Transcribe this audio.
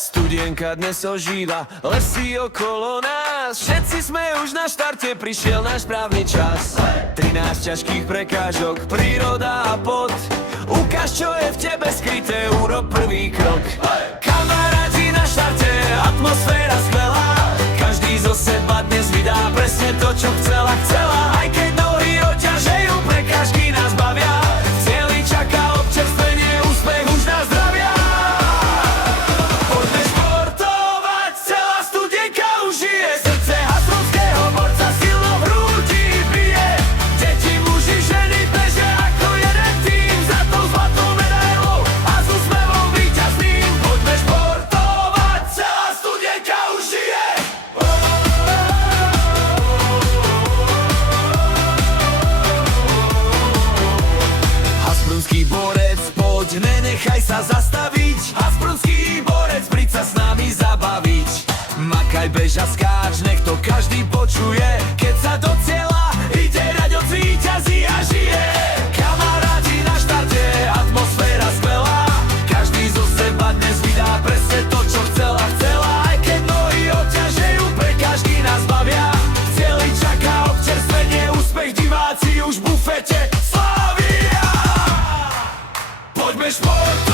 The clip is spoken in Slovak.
Studienka dnes ožíva, lesy okolo nás. Všetci sme už na štarte, prišiel náš správny čas. 13 ťažkých prekážok, príroda a pot. Ukáž, čo je v tebe skryté, urob prvý krok. Kamaráti na štarte, atmosféra skvelá. Každý zo seba dnes vydá presne to, čo chcela. Aj keď nohy oťažejú, prekážky nás bavia. V cieli čaká občerstvenie, úspech už nás zdravia. Poďme športovať, celá studienka už žije. Srdce haslovského borca silno v hrudi bije. Deti, muži, ženy bežia ako jeden tým. Za tou zlatou medailou a s úsmevom víťazným. Poďme športovať, celá studienka už žije. Hasbrunský borec, poď, nenechaj sa zastaviť. Hasbrunský borec, príď sa s nami zabaviť. Makaj, bež a skáč, nech to každý počuje. Keď sa do cieľa ide, raďo víťazí a žije. Kamaráti na štarte, atmosféra skvelá. Každý zo seba dnes vydá presne to, čo chcela. Aj keď nohy oťažejú, prekážky nás bavia. V cieli čaká občerstvenie, úspech, diváci už v bufete slávia. Poďme šport.